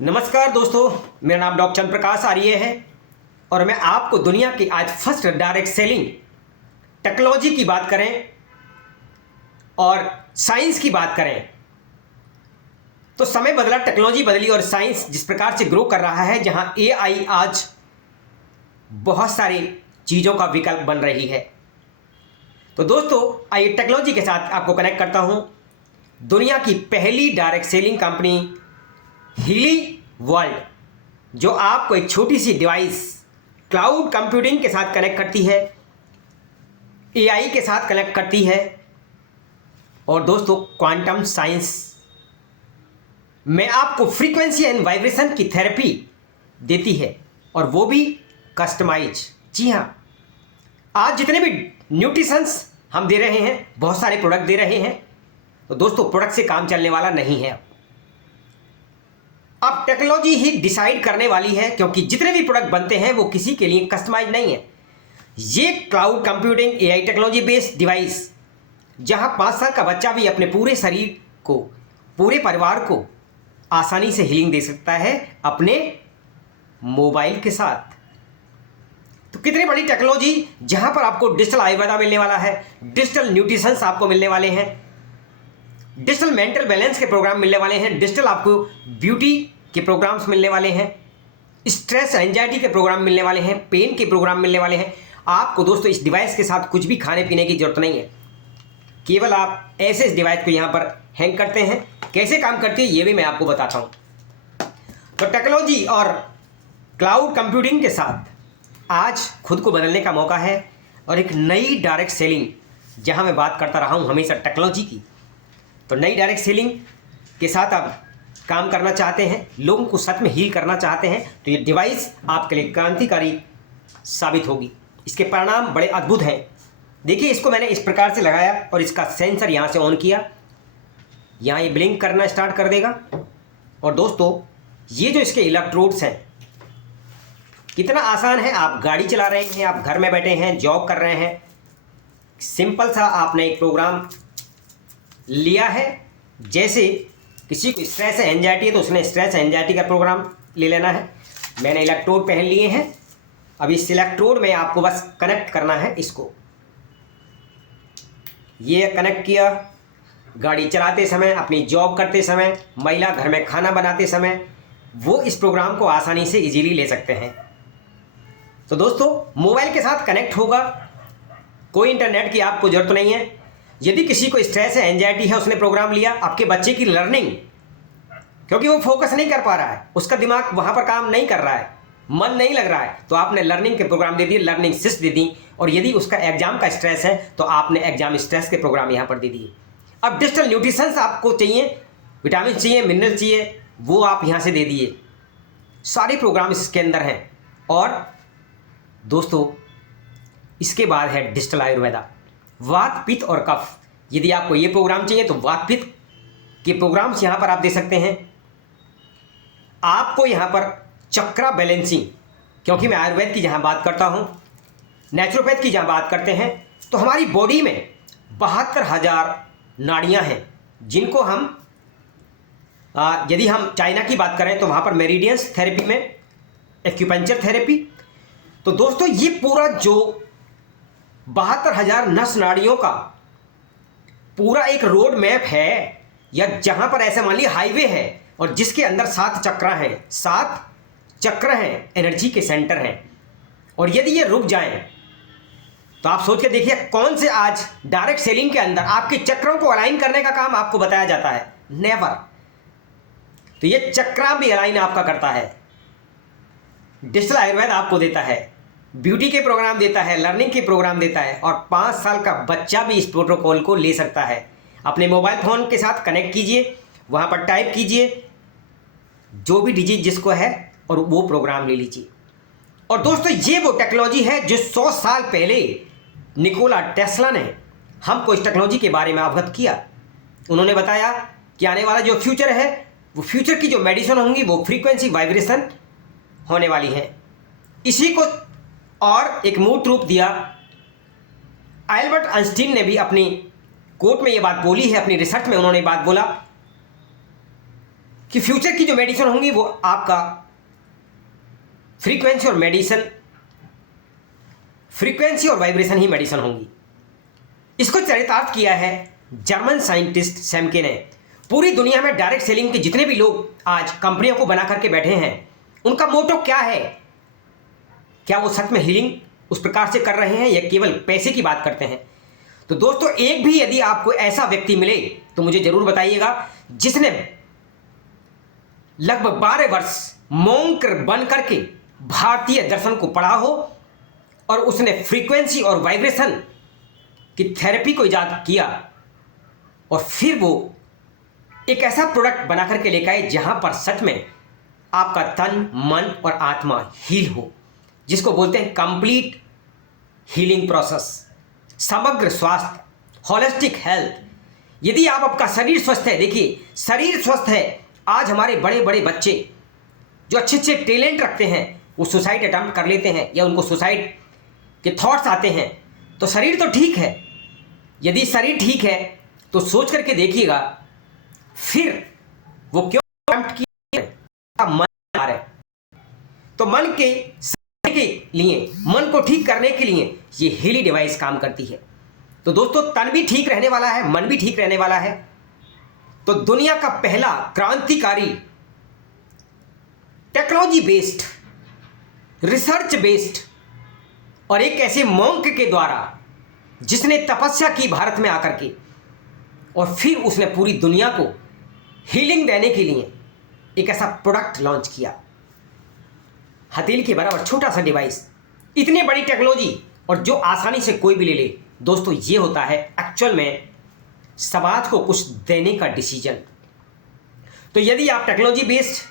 नमस्कार दोस्तों, मेरा नाम डॉक्टर चंद्र प्रकाश आर्य है और मैं आपको दुनिया की आज फर्स्ट डायरेक्ट सेलिंग टेक्नोलॉजी की बात करें और साइंस की बात करें तो समय बदला, टेक्नोलॉजी बदली और साइंस जिस प्रकार से ग्रो कर रहा है, जहां एआई आज बहुत सारी चीज़ों का विकल्प बन रही है। तो दोस्तों आइए टेक्नोलॉजी के साथ आपको कनेक्ट करता हूं। दुनिया की पहली direct selling company Healy world, जो आपको एक छोटी सी डिवाइस क्लाउड कंप्यूटिंग के साथ कनेक्ट करती है, एआई के साथ कनेक्ट करती है और दोस्तों क्वांटम साइंस में आपको फ्रीक्वेंसी एंड वाइब्रेशन की थेरेपी देती है, और वो भी कस्टमाइज। जी हाँ, आज जितने भी न्यूट्रिशंस हम दे रहे हैं, बहुत सारे प्रोडक्ट दे रहे हैं, तो दोस्तों प्रोडक्ट से काम चलने वाला नहीं है। अब टेक्नोलॉजी ही डिसाइड करने वाली है, क्योंकि जितने भी प्रोडक्ट बनते हैं वो किसी के लिए कस्टमाइज नहीं है। ये cloud computing AI technology based device, जहां 5 साल का बच्चा भी अपने पूरे शरीर को, पूरे परिवार को आसानी से हीलिंग दे सकता है अपने मोबाइल के साथ। तो कितनी बड़ी टेक्नोलॉजी, जहां पर आपको डिजिटल आयुर्वेदा मिलने वाला है, डिजिटल न्यूट्रिशंस आपको मिलने वाले हैं, डिजिटल मेंटल बैलेंस के प्रोग्राम मिलने वाले हैं, डिजिटल आपको ब्यूटी के प्रोग्राम्स मिलने वाले हैं, स्ट्रेस एंजाइटी के प्रोग्राम मिलने वाले हैं, पेन के प्रोग्राम मिलने वाले हैं। आपको दोस्तों इस डिवाइस के साथ कुछ भी खाने पीने की जरूरत नहीं है, केवल आप ऐसे इस डिवाइस को यहाँ पर हैंग करते हैं। कैसे काम करती है ये भी मैं आपको बताता हूँ। तो टेक्नोलॉजी और क्लाउड कंप्यूटिंग के साथ आज खुद को बदलने का मौका है, और एक नई डायरेक्ट सेलिंग, जहाँ मैं बात करता रहा हूँ हमेशा टेक्नोलॉजी की, तो नई डायरेक्ट सेलिंग के साथ आप काम करना चाहते हैं, लोगों को सच में हील करना चाहते हैं, तो ये डिवाइस आपके लिए क्रांतिकारी साबित होगी। इसके परिणाम बड़े अद्भुत हैं। देखिए, इसको मैंने इस प्रकार से लगाया और इसका सेंसर यहाँ से ऑन किया, यहाँ ये ब्लिंक करना स्टार्ट कर देगा। और दोस्तों ये जो इसके इलेक्ट्रोड्स हैं, कितना आसान है। आप गाड़ी चला रहे हैं, आप घर में बैठे हैं, जॉब कर रहे हैं, सिंपल सा आपने एक प्रोग्राम लिया है। जैसे किसी को स्ट्रेस एंजाइटी है तो उसने स्ट्रेस एंजाइटी का प्रोग्राम ले लेना है। मैंने इलेक्ट्रोड पहन लिए हैं, अब इस इलेक्ट्रोड में आपको बस कनेक्ट करना है इसको। ये कनेक्ट किया, गाड़ी चलाते समय, अपनी जॉब करते समय, महिला घर में खाना बनाते समय, वो इस प्रोग्राम को आसानी से इजीली ले सकते हैं। तो दोस्तों मोबाइल के साथ कनेक्ट होगा, कोई इंटरनेट की आपको ज़रूरत नहीं है। यदि किसी को स्ट्रेस है, एंजाइटी है, उसने प्रोग्राम लिया, आपके बच्चे की लर्निंग, क्योंकि वो फोकस नहीं कर पा रहा है, उसका दिमाग वहाँ पर काम नहीं कर रहा है, मन नहीं लग रहा है, तो आपने लर्निंग के प्रोग्राम दे दिए, लर्निंग सिस्ट दे दी। और यदि उसका एग्जाम का स्ट्रेस है तो आपने एग्जाम स्ट्रेस के प्रोग्राम यहाँ पर दे दिए। अब डिजिटल न्यूट्रिशंस आपको चाहिए, विटामिन चाहिए, मिनरल चाहिए, वो आप यहाँ से दे दिए। सारे प्रोग्राम इसके अंदर हैं। और दोस्तों इसके बाद है डिजिटल आयुर्वेदा, वात पित्त और कफ। यदि आपको ये प्रोग्राम चाहिए तो वात पित्त के प्रोग्राम्स यहाँ पर आप दे सकते हैं। आपको यहाँ पर चक्रा बैलेंसिंग, क्योंकि मैं आयुर्वेद की जहाँ बात करता हूँ, नेचुरोपैथ की जहाँ बात करते हैं, तो हमारी बॉडी में 72,000 नाड़ियाँ हैं, जिनको हम यदि हम चाइना की बात करें तो वहाँ पर मेरिडियंस थेरेपी में एक्यूपंक्चर थेरेपी। तो दोस्तों ये पूरा जो 72,000 नस नाड़ियों का पूरा एक रोड मैप है, या जहां पर ऐसा मान लीजिए हाईवे है और जिसके अंदर 7 चक्र हैं, 7 चक्र हैं, एनर्जी के सेंटर हैं। और यदि ये रुक जाएं तो आप सोच के देखिए कौन से आज डायरेक्ट सेलिंग के अंदर आपके चक्रों को अलाइन करने का काम आपको बताया जाता है। नेवर। तो ये चक्रा भी अलाइन आपका करता है। डिजिटल आयुर्वेद आपको देता है, ब्यूटी के प्रोग्राम देता है, लर्निंग के प्रोग्राम देता है, और 5 साल का बच्चा भी इस प्रोटोकॉल को ले सकता है। अपने मोबाइल फ़ोन के साथ कनेक्ट कीजिए, वहाँ पर टाइप कीजिए जो भी डिजीज जिसको है, और वो प्रोग्राम ले लीजिए। और दोस्तों ये वो टेक्नोलॉजी है जो 100 साल पहले निकोला टेस्ला ने हमको इस टेक्नोलॉजी के बारे में अवगत किया। उन्होंने बताया कि आने वाला जो फ्यूचर है, वो फ्यूचर की जो मेडिसिन होंगी वो फ्रीक्वेंसी वाइब्रेशन होने वाली है। इसी को और एक मूर्त रूप दिया। एल्बर्ट आइंस्टीन ने भी अपनी कोर्ट में ये बात बोली है, अपनी रिसर्च में उन्होंने बात बोला कि फ्यूचर की जो मेडिसिन होंगी वो आपका फ्रीक्वेंसी और वाइब्रेशन ही मेडिसिन होंगी। इसको चरितार्थ किया है जर्मन साइंटिस्ट सैमके ने। पूरी दुनिया में डायरेक्ट सेलिंग के जितने भी लोग आज कंपनियों को बना करके बैठे हैं, उनका मोटो क्या है? क्या वो सच में हीलिंग उस प्रकार से कर रहे हैं या केवल पैसे की बात करते हैं? तो दोस्तों, एक भी यदि आपको ऐसा व्यक्ति मिले तो मुझे जरूर बताइएगा, जिसने लगभग 12 वर्ष मॉन्क बन करके भारतीय दर्शन को पढ़ा हो और उसने फ्रीक्वेंसी और वाइब्रेशन की थेरेपी को इजाद किया और फिर वो एक ऐसा प्रोडक्ट बना करके लेकर आए जहां पर सच में आपका तन, मन और आत्मा हील हो, जिसको बोलते हैं कंप्लीट हीलिंग प्रोसेस, समग्र स्वास्थ्य, होलिस्टिक हेल्थ। यदि आप आपका शरीर स्वस्थ है, देखिए शरीर स्वस्थ है, आज हमारे बड़े बड़े बच्चे जो अच्छे अच्छे टैलेंट रखते हैं वो सुसाइड अटेम्प्ट कर लेते हैं या उनको सुसाइड के थॉट्स आते हैं। तो शरीर तो ठीक है, यदि शरीर ठीक है तो सोच करके देखिएगा फिर वो क्यों अटेम्प्ट किया। मन आ रहा है तो मन के लिए, मन को ठीक करने के लिए ये हीली डिवाइस काम करती है। तो दोस्तों, तन भी ठीक रहने वाला है, मन भी ठीक रहने वाला है। तो दुनिया का पहला क्रांतिकारी टेक्नोलॉजी बेस्ड, रिसर्च बेस्ड और एक ऐसे मॉन्क के द्वारा जिसने तपस्या की भारत में आकर के और फिर उसने पूरी दुनिया को हीलिंग देने के लिए एक ऐसा प्रोडक्ट लॉन्च किया। हथेली के बराबर छोटा सा डिवाइस, इतनी बड़ी टेक्नोलॉजी और जो आसानी से कोई भी ले ले। दोस्तों, ये होता है एक्चुअल में समाज को कुछ देने का डिसीजन। तो यदि आप टेक्नोलॉजी बेस्ड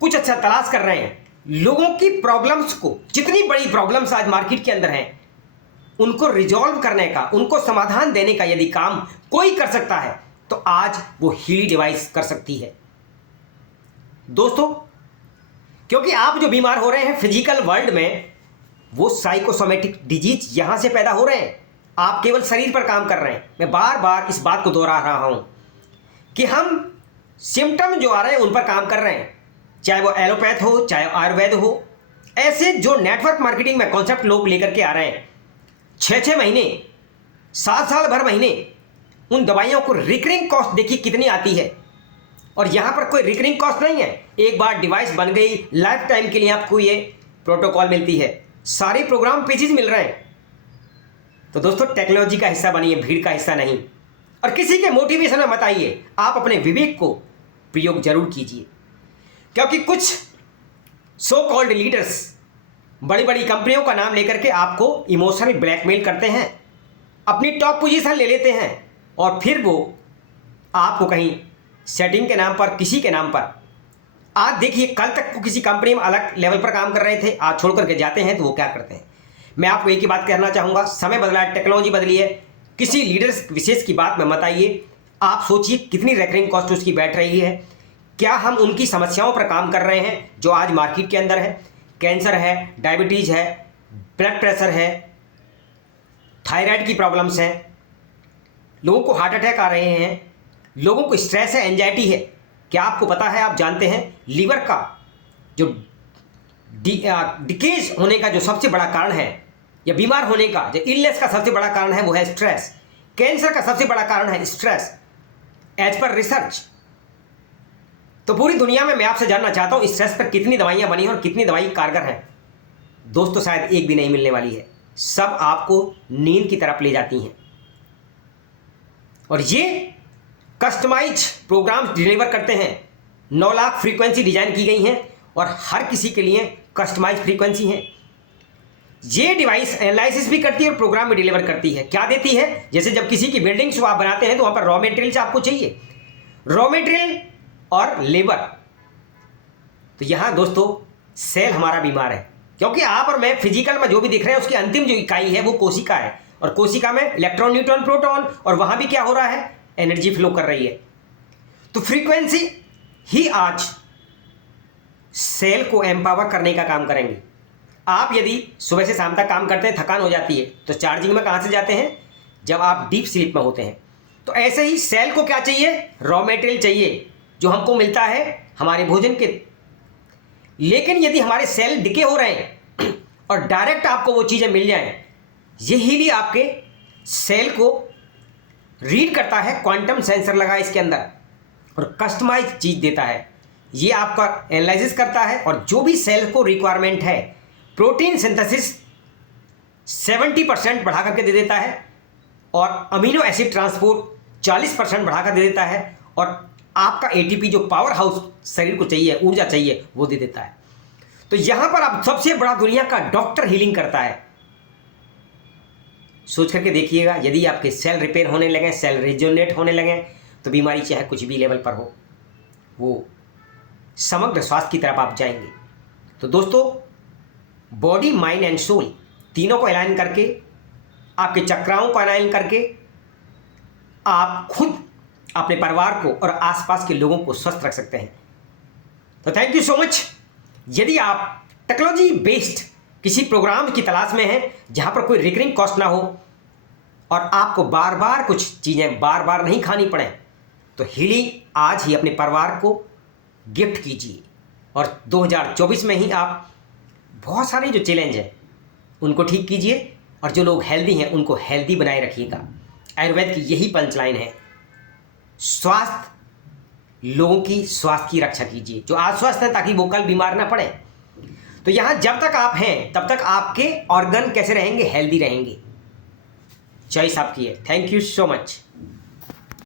कुछ अच्छा तलाश कर रहे हैं, लोगों की प्रॉब्लम्स को, जितनी बड़ी प्रॉब्लम्स आज मार्केट के अंदर हैं, उनको रिजॉल्व करने का, उनको समाधान देने का यदि काम कोई कर सकता है तो आज वो हीली डिवाइस कर सकती है। दोस्तों, क्योंकि आप जो बीमार हो रहे हैं फिजिकल वर्ल्ड में, वो साइकोसोमेटिक डिजीज यहां से पैदा हो रहे हैं। आप केवल शरीर पर काम कर रहे हैं। मैं बार बार इस बात को दोहरा रहा हूं कि हम सिम्टम जो आ रहे हैं उन पर काम कर रहे हैं, चाहे वो एलोपैथ हो, चाहे आयुर्वेद हो। ऐसे जो नेटवर्क मार्केटिंग में कॉन्सेप्ट लोग लेकर के आ रहे हैं, 6-6 महीने, 7 साल भर महीने, उन दवाइयों को रिकरिंग कॉस्ट देखिए कितनी आती है। और यहां पर कोई रिकरिंग कॉस्ट नहीं है, एक बार डिवाइस बन गई, लाइफ टाइम के लिए आपको ये प्रोटोकॉल मिलती है, सारे प्रोग्राम पेजेस मिल रहे हैं। तो दोस्तों, टेक्नोलॉजी का हिस्सा बनिए, भीड़ का हिस्सा नहीं। और किसी के मोटिवेशन में मत आइए, आप अपने विवेक को प्रयोग जरूर कीजिए। क्योंकि कुछ सो कॉल्ड लीडर्स बड़ी बड़ी कंपनियों का नाम लेकर के आपको इमोशनल ब्लैकमेल करते हैं, अपनी टॉप पोजीशन ले लेते हैं और फिर वो आपको कहीं सेटिंग के नाम पर, किसी के नाम पर, आज देखिए कल तक को किसी कंपनी में अलग लेवल पर काम कर रहे थे, आज छोड़ करके जाते हैं तो वो क्या करते हैं। मैं आपको एक ही बात कहना चाहूँगा, समय बदला है, टेक्नोलॉजी बदली है, किसी लीडर्स विशेष की बात में मत आइए। आप सोचिए कितनी रेकरिंग कॉस्ट उसकी बैठ रही है। क्या हम उनकी समस्याओं पर काम कर रहे हैं जो आज मार्केट के अंदर है? कैंसर है, डायबिटीज़ है, ब्लड प्रेशर है, थायराइड की प्रॉब्लम्स हैं, लोगों को हार्ट अटैक आ रहे हैं, लोगों को स्ट्रेस है, एंजाइटी है। क्या आपको पता है, आप जानते हैं, लीवर का जो डिकेज होने का जो सबसे बड़ा कारण है, या बीमार होने का जो इलनेस का सबसे बड़ा कारण है, वो है स्ट्रेस। कैंसर का सबसे बड़ा कारण है स्ट्रेस, एज पर रिसर्च। तो पूरी दुनिया में मैं आपसे जानना चाहता हूं स्ट्रेस पर कितनी दवाइयां बनी हैं और कितनी दवाई कारगर हैं। दोस्तों, शायद एक भी नहीं मिलने वाली है, सब आपको नींद की तरफ ले जाती हैं। और ये कस्टमाइज प्रोग्राम डिलीवर करते हैं। 9 लाख फ्रीक्वेंसी डिजाइन की गई हैं और हर किसी के लिए कस्टमाइज फ्रीक्वेंसी है। ये डिवाइस एनालिसिस भी करती है और प्रोग्राम भी डिलीवर करती है। क्या देती है? जैसे जब किसी की बिल्डिंग्स आप बनाते हैं तो वहां पर रॉ मटेरियल आपको चाहिए, रॉ मटेरियल और लेबर। तो यहां दोस्तों सेल हमारा बीमार है, क्योंकि आप और मैं फिजिकल में जो भी दिख रहे हैं उसकी अंतिम जो इकाई है वो कोशिका है, और कोशिका में इलेक्ट्रॉन, न्यूट्रॉन, प्रोटॉन, और वहां भी क्या हो रहा है, एनर्जी फ्लो कर रही है। तो फ्रीक्वेंसी ही आज सेल को एम्पावर करने का काम करेंगे। आप यदि सुबह से शाम तक काम करते हैं, थकान हो जाती है, तो चार्जिंग में कहां से जाते हैं? जब आप डीप स्लीप में होते हैं। तो ऐसे ही सेल को क्या चाहिए? रॉ मटेरियल चाहिए, जो हमको मिलता है हमारे भोजन के। लेकिन यदि हमारे सेल डिके हो रहे हैं और डायरेक्ट आपको वो चीज़ें मिल जाएं, यही भी आपके सेल को रीड करता है। क्वांटम सेंसर लगा इसके अंदर और कस्टमाइज चीज़ देता है। ये आपका एनालिसिस करता है और जो भी सेल को रिक्वायरमेंट है, प्रोटीन सिंथेसिस 70% बढ़ा करके दे देता है और अमीनो एसिड ट्रांसपोर्ट 40% बढ़ा कर दे देता है और आपका एटीपी जो पावर हाउस शरीर को चाहिए, ऊर्जा चाहिए, वो दे देता है। तो यहां पर अब सबसे बड़ा दुनिया का डॉक्टर हीलिंग करता है। सोच करके देखिएगा, यदि आपके सेल रिपेयर होने लगे, सेल रिजोनेट होने लगे, तो बीमारी चाहे कुछ भी लेवल पर हो, वो समग्र स्वास्थ्य की तरफ आप जाएंगे। तो दोस्तों, बॉडी, माइंड एंड सोल तीनों को अलाइन करके, आपके चक्राओं को अलाइन करके, आप खुद अपने परिवार को और आसपास के लोगों को स्वस्थ रख सकते हैं। तो थैंक यू सो मच। यदि आप टेक्नोलॉजी बेस्ड किसी प्रोग्राम की तलाश में हैं जहां पर कोई रिकरिंग कॉस्ट ना हो और आपको बार बार कुछ चीज़ें बार बार नहीं खानी पड़े, तो हीलिंग आज ही अपने परिवार को गिफ्ट कीजिए और 2024 में ही आप बहुत सारे जो चैलेंज हैं उनको ठीक कीजिए और जो लोग हेल्दी हैं उनको हेल्दी बनाए रखिएगा। आयुर्वेद की यही पंचलाइन है, स्वास्थ्य, लोगों की स्वास्थ्य की रक्षा कीजिए, जो आज स्वस्थ है ताकि वो कल बीमार ना पड़े। तो यहाँ जब तक आप हैं तब तक आपके ऑर्गन कैसे रहेंगे, हेल्दी रहेंगे। चॉइस आपकी है। Thank you so much.